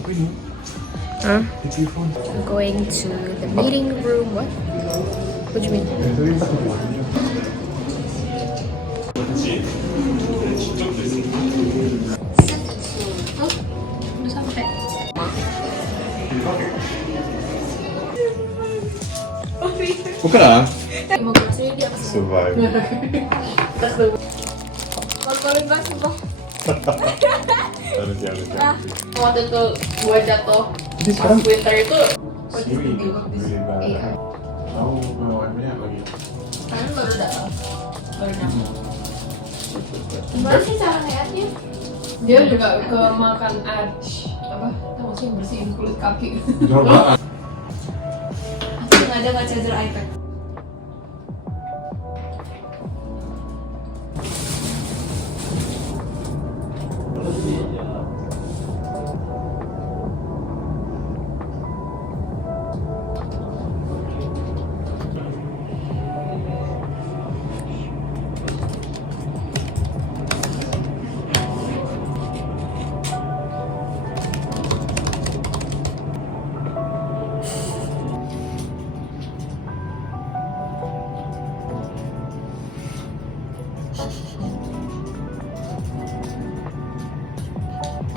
Huh? I'm going to the meeting room. What? What do you mean? Udah sampai. Bukan? Mau ke sini dia apa? Survive. Kalau bahas kok. Harus. Waktu itu gua jatuh Jadi sekarang winter itu. Iya. Tahu bawaannya lagi. Kan baru datang. Baru nyampe. Gimana sih cara ngeliatnya? Dia juga ke makan apa? Tahu sih bersihin kulit kaki. Coba. Nggak ada nggak charger iPad.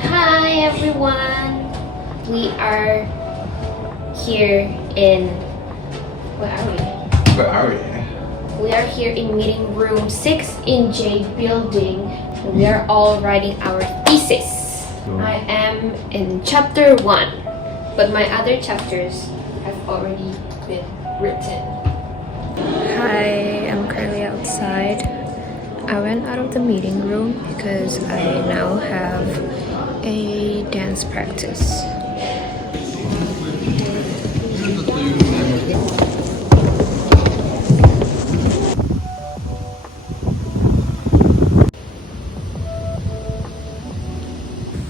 Hi everyone, we are here in, where are we? Where are we? We are here in meeting room 6 in J building. We are all writing our thesis. I am in chapter 1, but my other chapters have already been written. Hi, I'm currently outside. I went out of the meeting room because I now have a dance practice.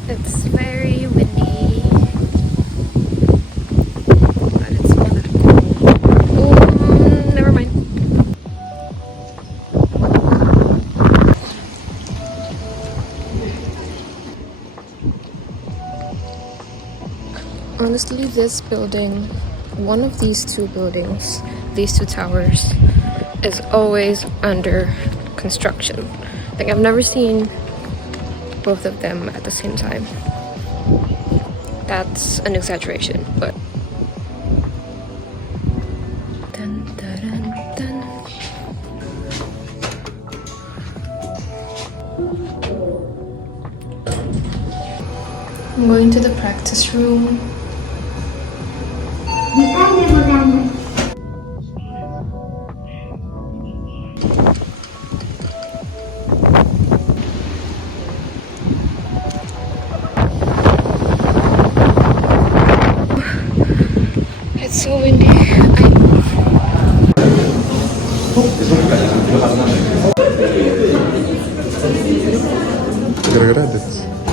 It's very windy, but it's not that cold. Never mind. Honestly, this building, one of these two buildings, these two towers, is always under construction. Like, I've never seen both of them at the same time. That's an exaggeration, but dun, dun, dun, dun. I'm going to the practice room. It's so windy. Gara-gara ada.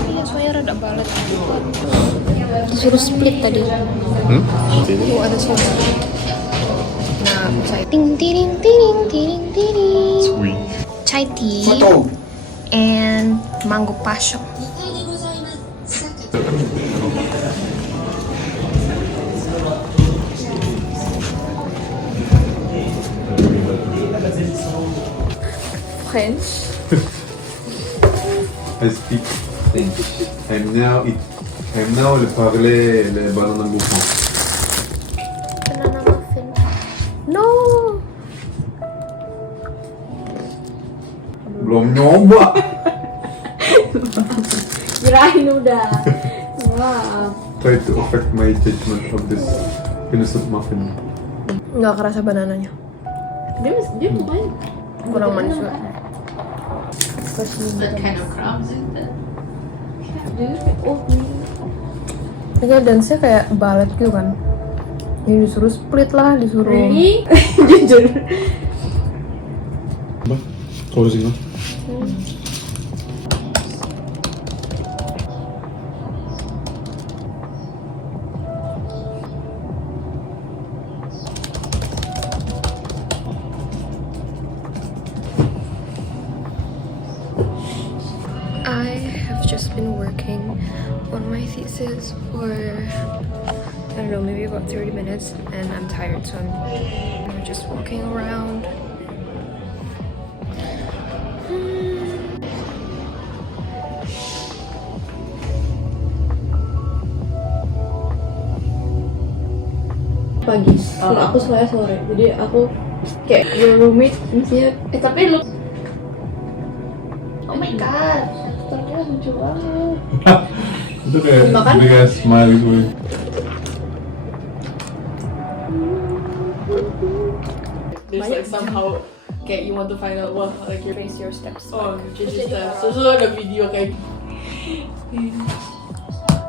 Iya, soalnya rada balet. Disuruh split tadi. Sini. Oh, ada suara. Nah, chai ting ting ting ting ting. Sweet. Chai tea and mango passion. French. I speak French. I'm now le parler le banana muffin. Banana muffin. No. Belum nyoba. Kirain udah. Wah. Try to affect my judgment of this innocent muffin. Nggak kerasa banananya. Dia lumayan. Kurang manis juga. What kind of crumbs is that? Ini kayak dance-nya kayak balet gitu kan. Ini disuruh split lah, disuruh. Really? Jujur. Bah, kau di sini. just been working on my thesis for, I don't know, maybe about 30 minutes, and I'm tired, so I'm just walking around. Pagi, aku sekolah sore, jadi aku kayak your roommate misalnya, tapi lu, oh my god, aktornya lucu banget. Itu kayak Makan? dia kayak smile gitu. There's like somehow kayak you want to find out what like your Trace your steps. oh just your steps. Terus lu ada video kayak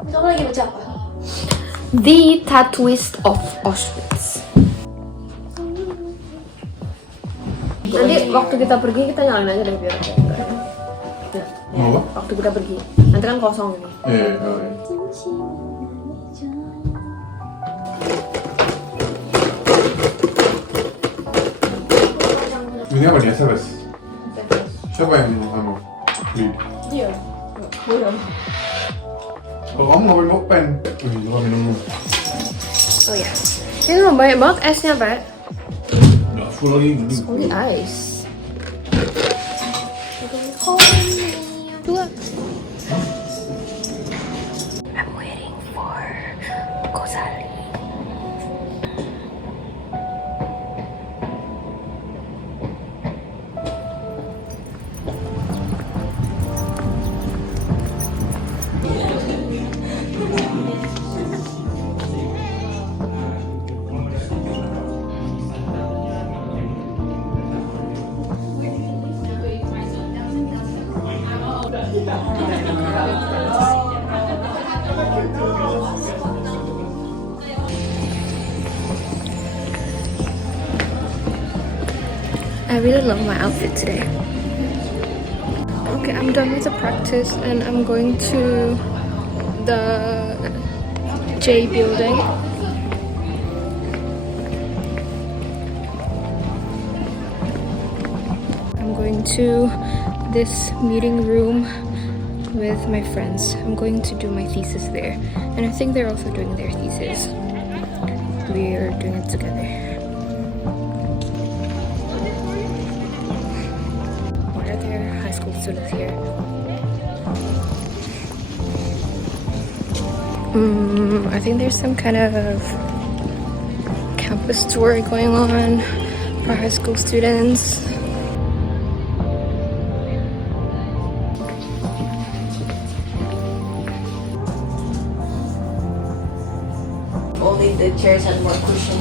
kamu lagi baca apa? The Tattooist of Auschwitz. Nanti waktu kita pergi kita nyalain aja deh biar kayak Apa? waktu kita pergi. Nanti kan kosong ini. Ini apa nih, SMS? Siapa yang kamu? Dia. Belum. Kalau kamu ngapain bawa pen? Coba minum. Oh ya. Ini loh banyak banget esnya, Pak. Udah full lagi. Only ice. Dua. I'm waiting for Kozali. I really love my outfit today. Okay, I'm done with the practice and I'm going to the J building. I'm going to this meeting room with my friends. I'm going to do my thesis there, and I think they're also doing their thesis. We're doing it together. Why are there high school students here? I think there's some kind of campus tour going on for high school students. Only the chairs had more cushion.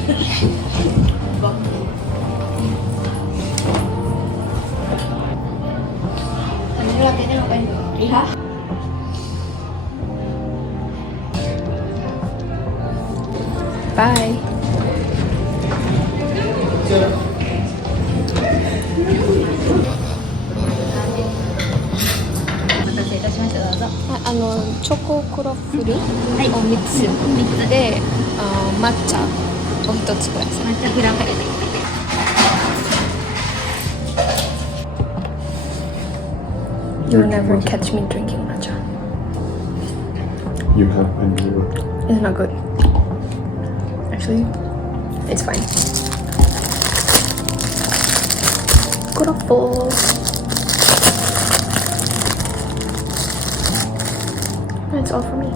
Ini latihannya ngapain? Iya. Bye. Choco croffle を3つで、抹茶を1つください。抹茶フラペ。You'll never catch me drinking matcha. You have and you. It's not good. Actually, it's fine. Croffle. That's all for me.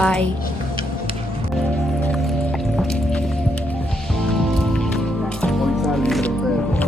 Bye. Poi sali per terra.